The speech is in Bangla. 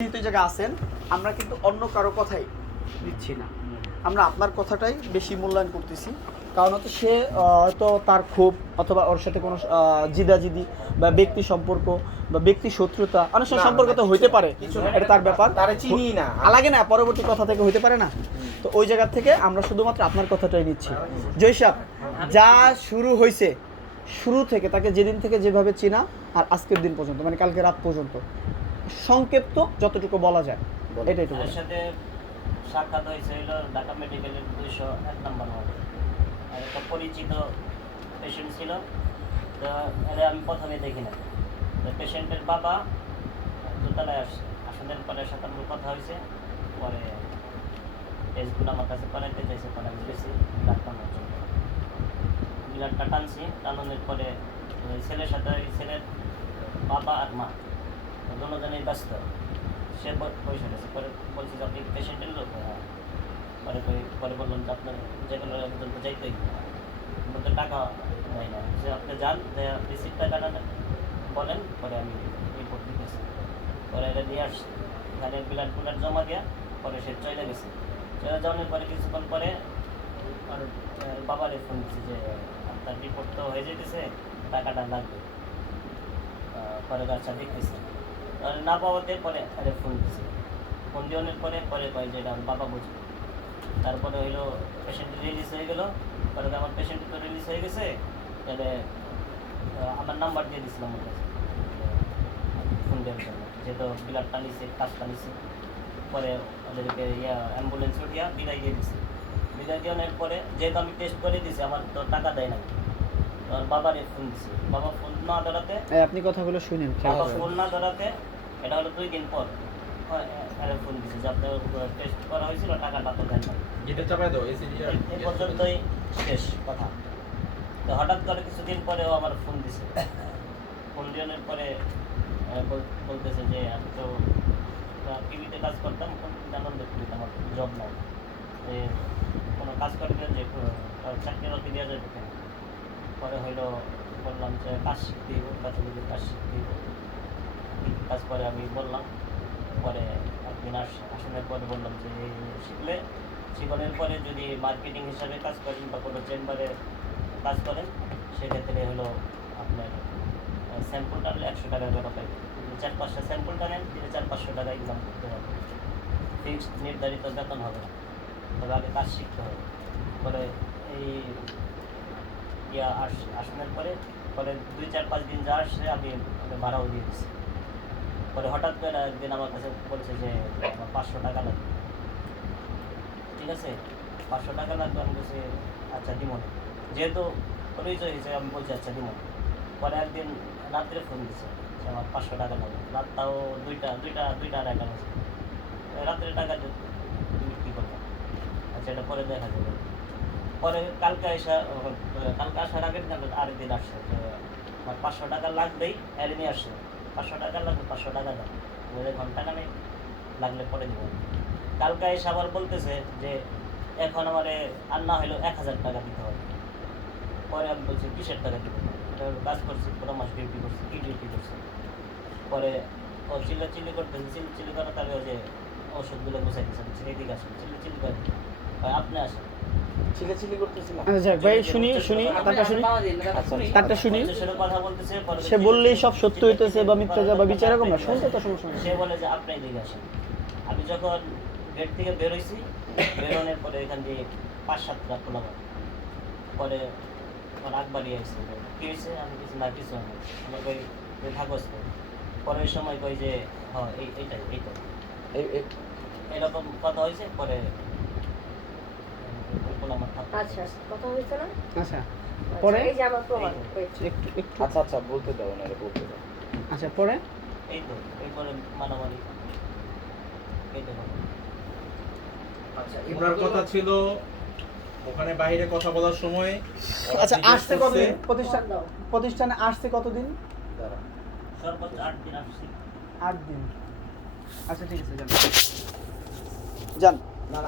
যেহেতু জায়গায় আছেন আমরা কিন্তু অন্য কারও কথাই দিচ্ছি না। আমরা আপনার কথাটাই বেশি মূল্যায়ন করতেছি। কারণ হচ্ছে সে হয়তো তার ক্ষোভ অথবা ওর সাথে কোনো জিদাজিদি বা ব্যক্তি সম্পর্ক বা ব্যক্তি শত্রুতা অনেক সময় সম্পর্ক তো হইতে পারে। এটা তার ব্যাপার। তারে চিনি না। লাগে না পরবর্তী কথা থেকে হইতে পারে না। তো ওই জায়গা থেকে আমরা শুধুমাত্র আপনার কথাটাই নিচ্ছি। জয়সাব যা শুরু হয়েছে শুরু থেকে তাকে যেদিন থেকে যেভাবে চেনা আর আজকের দিন পর্যন্ত মানে কালকে রাত পর্যন্ত। সংক্ষেপ্ত যতটুকু বলা যায়। এটাই একটু বলেন। সাথে সাক্ষাৎ হয়েছে হলো ঢাকা মেডিকেলের দুইশো এক নম্বর ওয়ার্ডে আর একটা পরিচিত পেশেন্ট ছিল তো এর আমি প্রথমে দেখি না তো পেশেন্টের বাবা দোতলায় আসছে আসনের পরে সাথে আমার কথা হয়েছে। পরে টেস্টগুলো আমার কাছে করাইতে চাইছে পরে আমি গেছি ব্লাড টানার জন্য। ব্লাডটা টানছি টানানোর পরে ওই ছেলের সাথে ওই ছেলের বাবা আর মা। দুজনেই ব্যস্ত। সে পয়সা গেছে। পরে বলছি যে আপনি পেশেন্টের লোক হ্যাঁ। পরে পরে বললাম যে আপনার যে কোনো একজন যাইতেই বলতে টাকা নেয় না। যে আপনি যান যে রিসিপ্ট টাকাটা নেন, বলেন পরে আমি রিপোর্ট দিতেছি। পরে এটা নিয়ে আসছি। এখানে ব্লাড ব্লাড জমা দেওয়া পরে সে চলে গেছে। চলে যাওয়ার পরে কিছুক্ষণ পরে আর বাবারে ফোন দিচ্ছে যে আপনার রিপোর্ট তো হয়ে যেতেছে টাকাটা লাগবে। পরে গাছটা দেখতেছে। না পাওয়াতে পরে আরে ফোন দিছে। ফোন দেওয়ানোর পরে পরে কয় যে বাবা বুঝবে তারপরে হইল পেশেন্ট রিলিজ হয়ে গেল। পরে আমার পেশেন্ট তো রিলিজ হয়ে গেছে। তাহলে আমার নাম্বার দিয়ে দিছিলাম ওর কাছে। ফোন দেওয়ার জন্য। যেহেতু ব্লাডটা নিছে, কাজটা নিছে। পরে ওদেরকে ইয়া অ্যাম্বুলেন্স উঠিয়া বিদায় দিয়ে দিছে। বিদায় দেওয়ানোর পরে, যেহেতু আমি টেস্ট করে দিছি, আমার তো টাকা দেয় না আমার বাবারে ফোন দিছি। বাবা ফোন না ধরাতে আপনি কথাগুলো শুনেন খেয়াল বাবা ফোন না ধরাতে এটা হলো দুই দিন পর। আরে ফোন দিছে যে আপনার টেস্ট করা হয়েছিল টাকাটা তো দেন না এটা চাপাই দাও এসি এই- এই পর্যন্তই শেষ কথা। তো হঠাৎ করে কিছুদিন পরে ও আবার ফোন দিছে। ফোন দেওয়ার পরে বলতেছে যে আমি তো টিভিতে কাজ করতাম আনন্দ টিভিতে আমার জব নাই। কোনো কাজ করবে যে চাকরি বাকরি দেওয়া যাবে কেন। পরে হইল বললাম যে কাজ শিখতে হইব প্রাথমিকের কাজ শিখতে হইব কাজ করে আমি বললাম, পরে একদিন আস আসনের পরে বললাম যে শিখলে শিখনের পরে যদি মার্কেটিং হিসাবে কাজ করেন বা কোনো চেম্বারে কাজ করেন, সেক্ষেত্রে হলো আপনার স্যাম্পল টানলে একশো টাকা করে পাই চার পাঁচটা স্যাম্পল টানেন তিনি চার পাঁচশো টাকা ইনকাম করতে হবে। ফিক্সড নির্ধারিত বেতন হবে না। তবে আগে কাজ শিখতে হবে। পরে এই আস, আসনের পরে পরে দুই, চার, পাঁচ দিন যা আসছে, আমি ভাড়াও দিয়ে দিচ্ছি পরে হঠাৎ করে একদিন আমার কাছে বলছে যে পাঁচশো টাকা লাগবে। ঠিক আছে? পাঁচশো টাকা লাগবে, আমি বলছি আচ্ছা দিব যেহেতু পরিচয় হিসেবে আমি বলছি আচ্ছা দিব পরে একদিন রাত্রে ফোন দিচ্ছে আমার পাঁচশো টাকা লাগবে। রাত তাও দুইটা দুইটা দুইটা আড়াইটা গেছে রাত্রে টাকা তুমি কী করবে? আচ্ছা এটা পরে দেখা যাবে। পরে কালকে আসা কালকে আসার দিন আরেকদিন আসছে, যে আমার পাঁচশো টাকা লাগবেই, এর নিয়ে আসছে। পাঁচশো টাকা লাগবে, পাঁচশো টাকা দাও। বলে টাকা নেই লাগলে পরে দেবো। কালকে এসে আবার বলতেছে যে, এখন আমার আর না হলেও এক হাজার টাকা দিতে হবে। পরে আমি বলছি, কিসের টাকা দিব? কাজ করছি, পুরো মাস ডিউটি করছি, কি ডিউটি করছি? পরে ও চিল্লা চিল্লি করতেছে চিল্লি চিল্লি করার তাহলে ওই যে ওষুধগুলো গুছাই দিচ্ছে এদিকে আসেন চিল্লি চিল্লি করে আপনি আসেন। আচ্ছা পরে সে বললেই সব সত্য হইতেছে বা মিথ্যা বা বিচার এরকম না শুনতে তো সমস্যা সে বলে যে আপনি এদিকে আসেন। আমি যখন গেট থেকে বেরোইছি বেরোনোর পরে এখান দিয়ে পাঁচ সাতটা খোলা। পরে আমার আকবারই আসছে কি হয়েছে আমি কিছু না কিছু আমি আমার কই যে থাকস পরে ওই সময় কই যে হ্যাঁ এই এইটাই এইটাই। এই- এই- এরকম কথা হয়েছে পরে বললাম আমার আচ্ছা কথা হয়েছে না? আচ্ছা আচ্ছা, পরে? এই যে আমার প্রমাণ একটু একটু। আচ্ছা আচ্ছা বলতে দাও না বলতে দাও। আচ্ছা পরে? এই তো এরপরে এইটা কথা ওনার কথা ছিল ওখানে বাইরে কথা বলার সময়। আচ্ছা করছে- কতদিন? প্রতিষ্ঠান প্রতিষ্ঠানে আসছে কতদিন? দাঁড়া। সর্বোচ্চ আট দিন আসছি। আট দিন। আচ্ছা ঠিক আছে যান। যান। না